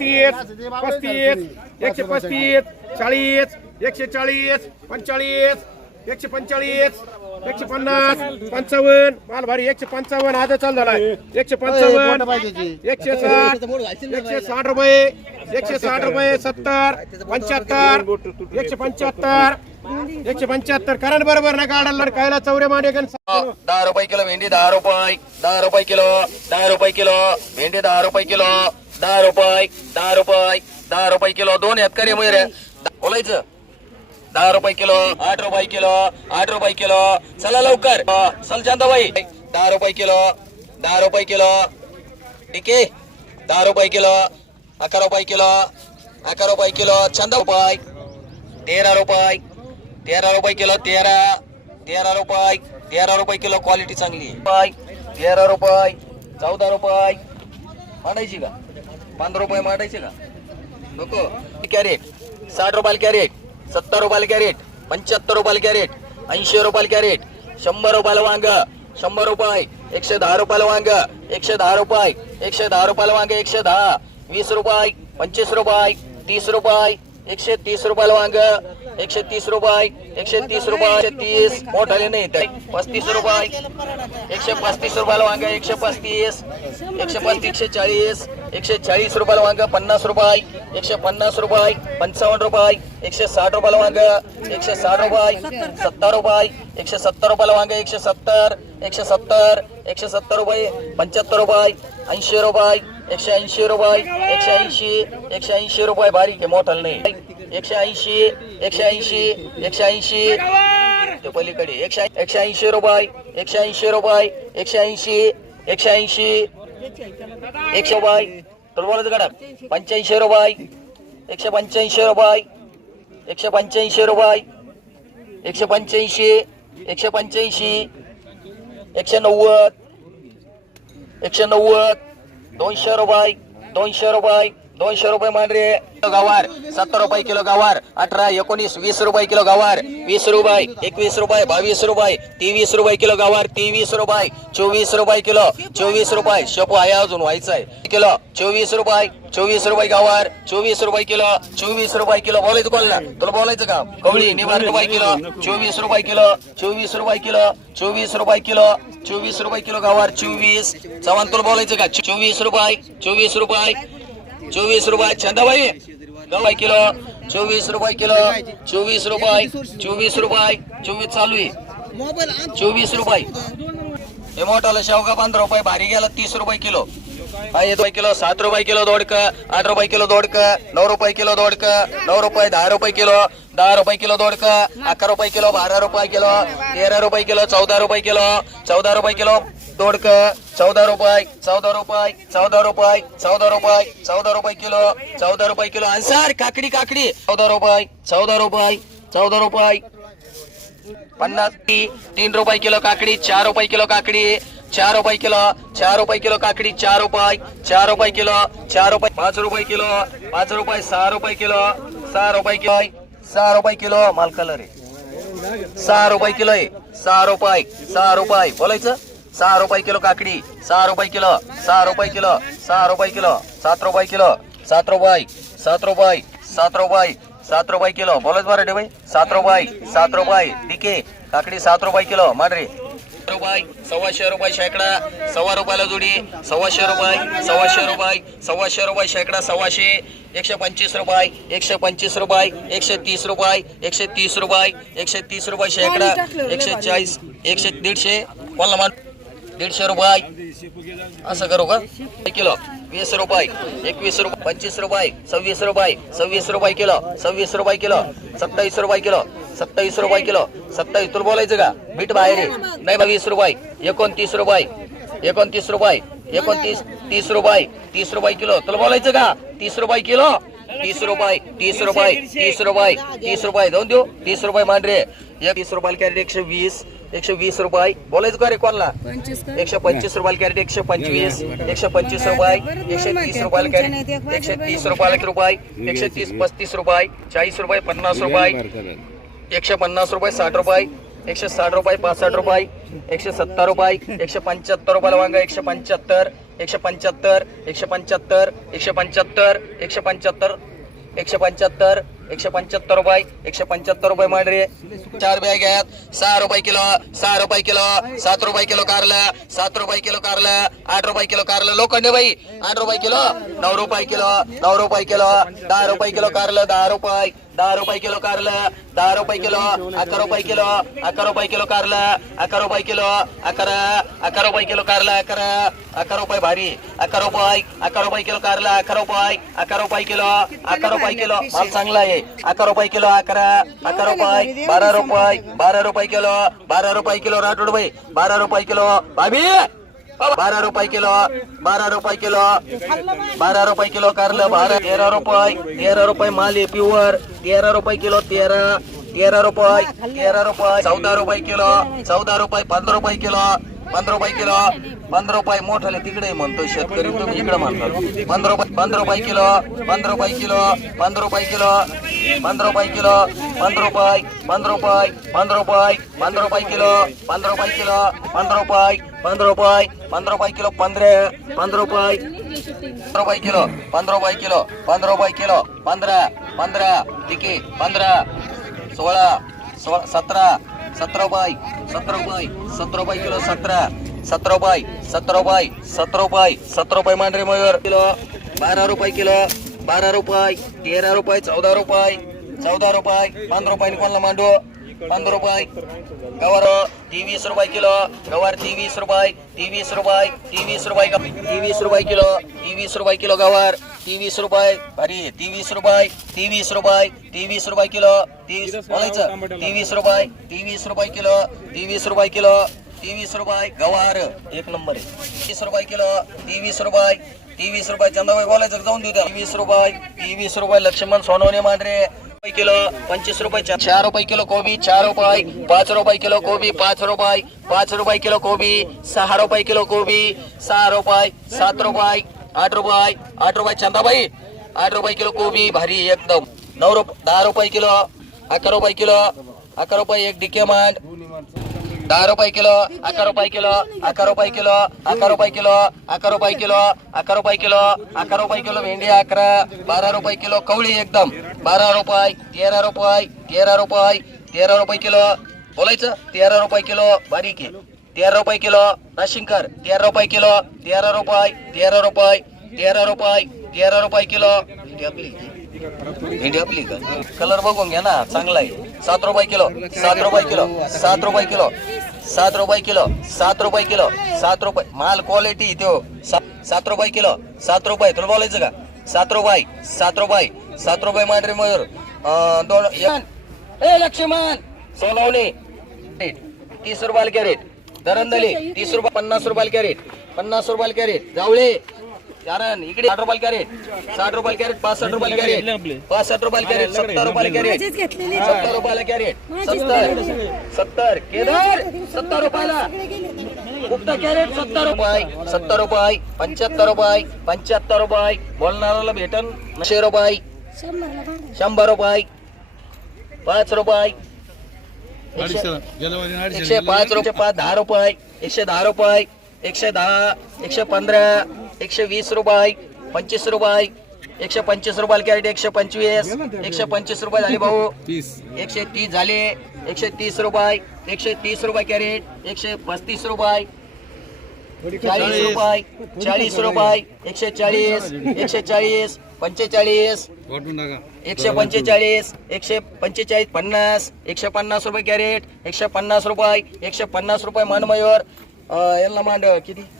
बत्तीस पस्तीस एकशे पस्तीस चाळीस एकशे चाळीस पंचाळीस एकशे पंचाळीस एकशे पन्नास पंचावन्न माल भारी एकशे पंचावन्न आज चालू झालाय एकशे पंचावन्न एकशे साठ एकशे साठ रुपये एकशे साठ रुपये सत्तर पंच्याहत्तर एकशे पंच्याहत्तर एकशे पंच्याहत्तर कारण बरोबर ना गाडाला कायला चौरे माने दहा रुपये किलो भेंडी दहा रुपये दहा रुपये किलो दहा रुपये किलो भेंडी दहा रुपये किलो दहा रुपये दहा रुपये दहा रुपये किलो दोन आहेत का रे बोलायचं दहा रुपये किलो आठ रुपये किलो आठ रुपये किलो चला लवकर चल बाई दहा रुपये किलो दहा रुपये किलो ठीक आहे दहा रुपये किलो अकरा रुपये किलो अकरा रुपये किलो चंदा रुपये तेरा रुपये तेरा रुपये किलो तेरा तेरा रुपये तेरा रुपये किलो क्वालिटी चांगली तेरा रुपये चौदा रुपये मांडायची का पंधरा रुपये मांडायचे का नको कॅरेट साठ रुपयाला कॅरेट सत्तर रुपयाला कॅरेट पंच्याहत्तर रुपयाला कॅरेट ऐंशी रुपयाला कॅरेट शंभर रुपयाला वांग शंभर रुपये एकशे दहा रुपयाला वांग एकशे दहा रुपये एकशे दहा रुपयाला वांग एकशे दहा वीस रुपये पंचवीस रुपये तीस रुपये एकशे तीस रुपयाला वांग एकशे तीस रुपये एकशे तीस रुपये एकशे तीस मोठाले नाही ते पस्तीस रुपये एकशे पस्तीस रुपयाला वांग एकशे पस्तीस एकशे पस्तीस एकशे चाळीस एकशे चाळीस रुपयाला वांग पन्नास रुपये एकशे पन्नास रुपये पंचावन्न रुपये एकशे साठ रुपयाला वांग एकशे साठ रुपये सत्तर रुपये एकशे सत्तर रुपयाला वांग एकशे सत्तर एकशे सत्तर एकशे सत्तर रुपये पंच्याहत्तर रुपये ऐंशी रुपये एकशे ऐंशी रुपये एकशे ऐंशी एकशे ऐंशी रुपये बारीक आहे नाही एकशे ऐंशी एकशे ऐंशी एकशे ऐंशी पलीकडे एकशे एकशे ऐंशी रुपये एकशे ऐंशी रुपये एकशे ऐंशी एकशे ऐंशी एकशे बाय तर बोलत गडा पंच्याऐंशी रुपये एकशे पंच्याऐंशी रुपये एकशे पंच्याऐंशी रुपये एकशे पंच्याऐंशी एकशे पंच्याऐंशी एकशे नव्वद एकशे नव्वद Don't shut away. Don't shut away. दोनशे रुपये मांडरे गवार सत्तर रुपये किलो गवार अठरा एकोणीस वीस रुपये किलो गवार वीस रुपये एकवीस रुपये बावीस रुपये तेवीस रुपये किलो गवार तेवीस रुपये चोवीस रुपये किलो चोवीस रुपये शेपू आहे अजून व्हायचं आहे किलो चोवीस रुपये चोवीस रुपये गवार चोवीस रुपये किलो चोवीस रुपये किलो बोलायचं बोल ना तुला बोलायचं का कवळी निवार रुपये किलो चोवीस रुपये किलो चोवीस रुपये किलो चोवीस रुपये किलो चोवीस रुपये किलो गवार चोवीस चव्हाण तुला बोलायचं का चोवीस रुपये चोवीस रुपये चोवीस रुपये छंदाबाई गव्हा किलो चोवीस रुपये किलो चोवीस रुपये चोवीस रुपये चोवीस चालू आहे चोवीस रुपये हे मोठाला शेवगा पंधरा रुपये भारी गेला तीस रुपये किलो रुपये किलो सात रुपये किलो दोडक आठ रुपये किलो दोडक नऊ रुपये किलो दोडक नऊ रुपये दहा रुपये किलो दहा रुपये किलो दोडक अकरा रुपये किलो बारा रुपये किलो तेरा रुपये किलो चौदा रुपये किलो चौदा रुपये किलो दोडक चौदा रुपये चौदा रुपये चौदा रुपये चौदा रुपये चौदा रुपये किलो चौदा रुपये किलो अन्सार काकडी काकडी चौदा रुपये चौदा रुपये चौदा रुपये पन्नास तीन रुपये किलो काकडी चार रुपये किलो काकडी चार रुपये किलो चार रुपये किलो काकडी चार रुपये चार रुपये किलो चार रुपये पाच रुपये किलो पाच रुपये सहा रुपये किलो सहा रुपये किलो सहा रुपये किलो माल कलर सहा रुपये किलो आहे सहा रुपये सहा रुपये बोलायचं सहा रुपये किलो काकडी सहा रुपये किलो सहा रुपये किलो सहा रुपये किलो सात रुपये किलो सात रुपये सात रुपये सात रुपये सात रुपये किलो बोलच बरं ठेवाय सात रुपये सात रुपये डिके काकडी सात रुपये किलो मांडरी रुपये सव्वाशे रुपये शेकडा सव्वा रुपयाला जोडी सव्वाशे रुपये सव्वाशे रुपये सव्वाशे रुपये शेकडा सव्वाशे एकशे पंचवीस रुपये एकशे पंचवीस रुपये एकशे तीस रुपये एकशे तीस रुपये एकशे तीस रुपये शेकडा एकशे चाळीस एकशे दीडशे बोला मान दीडशे रुपये असं करू का किलो वीस रुपये एकवीस रुपये पंचवीस रुपये सव्वीस रुपये सव्वीस रुपये किलो सव्वीस रुपये किलो सत्तावीस रुपये किलो सत्तावीस रुपये किलो सत्तावीस तुला बोलायचं का मीठ बाहेर नाही बा वीस रुपये एकोणतीस रुपये एकोणतीस रुपये एकोणतीस तीस रुपये तीस रुपये किलो तुला बोलायचं का तीस रुपये किलो तीस रुपये तीस रुपये तीस रुपये तीस रुपये जाऊन देऊ तीस रुपये मांडरे एक तीस रुपयाला कॅरेट एकशे वीस एकशे वीस रुपये बोलायचं का रे कोणला एकशे पंचवीस रुपयाला कॅरेट एकशे पंचवीस एकशे पंचवीस रुपये एकशे तीस रुपयाला कॅरेट एकशे तीस रुपयाला रुपये एकशे तीस पस्तीस रुपये चाळीस रुपये पन्नास रुपये एकशे पन्नास रुपये साठ रुपये एकशे साठ रुपये पासष्ट रुपये एकशे सत्तर रुपये एकशे पंच्याहत्तर रुपयाला वांगा एकशे पंच्याहत्तर एकशे पंच्याहत्तर एकशे पंच्याहत्तर एकशे पंच्याहत्तर एकशे पंच्याहत्तर एकशे पंच्याहत्तर एकशे पंच्याहत्तर रुपये एकशे पंच्याहत्तर रुपये मांडरी चार बॅग आहेत सहा रुपये किलो सहा रुपये किलो सात रुपये किलो कारल सात रुपये किलो कारलं आठ रुपये किलो कारलं लोखंड बाई आठ रुपये किलो नऊ रुपये किलो नऊ रुपये किलो दहा रुपये किलो कारलं दहा रुपये दहा रुपये किलो कारलं दहा रुपये किलो अकरा रुपये किलो अकरा रुपये किलो कारलं अकरा रुपये किलो अकरा अकरा रुपये किलो कारलं अकरा अकरा रुपये भारी अकरा रुपये अकरा रुपये किलो कारलं अकरा रुपये अकरा रुपये किलो अकरा रुपये किलो माल चांगला आहे अकरा रुपये किलो अकरा अकरा रुपये बारा रुपये बारा रुपये किलो बारा रुपये किलो राठोड बाई बारा रुपये किलो भाभी बारा रुपये किलो बारा रुपये किलो बारा रुपये किलो कारलं बारा तेरा रुपये तेरा रुपये माली प्युअर तेरा रुपये किलो तेरा तेरा रुपये तेरा रुपये चौदा रुपये किलो चौदा रुपये पंधरा रुपये किलो पंधरा रुपये किलो पंधरा रुपये मोठाले तिकडे म्हणतो शेतकरी तुम्ही इकडे म्हणतो पंधरा रुपये पंधरा रुपये किलो पंधरा रुपये किलो पंधरा रुपये किलो पंधरा रुपये किलो पंधरा रुपये पंधरा रुपये पंधरा रुपये पंधरा रुपये किलो पंधरा रुपये किलो पंधरा रुपये पंधरा रुपये पंधरा रुपये किलो पंधरा पंधरा रुपये पंधरा रुपये किलो पंधरा रुपये किलो पंधरा रुपये किलो पंधरा पंधरा तिकी पंधरा सोळा सोळा सतरा सतरा बाय सतरा बाय सतरा बाय किलो सतरा सतरा बाय सतरा बाय सतरा बाय सतरा बाय मांढरे मयूर किलो बारा रुपये किलो बारा रुपये तेरा रुपये चौदा रुपये चौदा रुपये पंधरा रुपये कोणला मांडू पंधरा रुपये गवार तेवीस रुपये किलो गवार तेवीस रुपये तेवीस रुपये तेवीस रुपये तेवीस रुपये किलो तेवीस रुपये किलो गवार ती वीस रुपये अरे ती वीस रुपये ती वीस रुपये ती वीस रुपये किलो तीस बोलायचं ती वीस रुपये ती वीस रुपये किलो ती वीस रुपये किलो ती वीस रुपये गवार एक नंबर आहे रुपये किलो ती वीस रुपये ती वीस रुपये चंदाबाई बोलायचं जाऊन देऊ द्या वीस रुपये ती वीस रुपये लक्ष्मण सोनवणे मांढरे किलो पंचवीस रुपये चार रुपये किलो कोबी चार रुपये पाच रुपये किलो कोबी पाच रुपये पाच रुपये किलो कोबी सहा रुपये किलो कोबी सहा रुपये सात रुपये आठ रुपये आठ रुपये चंदाबाई आठ रुपये किलो कोबी भारी एकदम नऊ रुप दहा रुपये किलो अकरा रुपये किलो अकरा रुपये एक डिके मांड दहा रुपये किलो अकरा रुपये किलो अकरा रुपये किलो अकरा रुपये किलो अकरा रुपये किलो अकरा रुपये किलो अकरा रुपये किलो भेंडी अकरा बारा रुपये किलो कवळी एकदम बारा रुपये तेरा रुपये तेरा रुपये तेरा रुपये किलो बोलायचं तेरा रुपये किलो बारीक तेरा रुपये किलो राशिंकर तेरा रुपये किलो तेरा रुपये तेरा रुपये तेरा रुपये तेरा रुपये किलो इंडिया आपली का कलर बघून घ्या ना चांगला आहे सात रुपये किलो सात रुपये किलो सात रुपये किलो सात रुपये किलो सात रुपये किलो सात रुपये माल क्वालिटी तो सात रुपये किलो सात रुपये तुला बोलायचं का सात रुपये सात रुपये सात रुपये मांडरे मयूर दोन लक्ष्मण सोनवणे तीस रुपयाला कॅरेट धरंदले तीस रुपये पन्नास रुपयाला कॅरेट पन्नास रुपयाला कॅरेट जावळे कारण इकडे साठ रुपयाला कॅरेट साठ रुपयाला कॅरेट पासष्ट रुपयाला कॅरेट पासष्ट रुपयाला कॅरेट सत्तर रुपयाला कॅरेट सत्तर रुपयाला कॅरेट सत्तर सत्तर केदार सत्तर रुपयाला गुप्ता कॅरेट सत्तर रुपये सत्तर रुपये पंच्याहत्तर रुपये पंच्याहत्तर रुपये बोलणाऱ्याला भेटन नशे रुपये शंभर रुपये पाच रुपये एकशे पाच रुपये पाच दहा रुपये एकशे दहा रुपये एकशे दहा एकशे पंधरा एकशे वीस रुपये पंचवीस रुपये एकशे पंचवीस रुपयाला कॅरेट एकशे पंचवीस एकशे पंचवीस रुपये झाले भाऊ एकशे तीस झाले एकशे तीस रुपये एकशे तीस रुपये कॅरेट एकशे पस्तीस रुपये चाळीस रुपये चाळीस रुपये एकशे चाळीस एकशे चाळीस पंचेचाळीस एकशे पंचेचाळीस एकशे पंचेचाळीस पन्नास एकशे पन्नास रुपये कॅरेट एकशे पन्नास रुपये एकशे पन्नास रुपये मनमयूर यांना मांड किती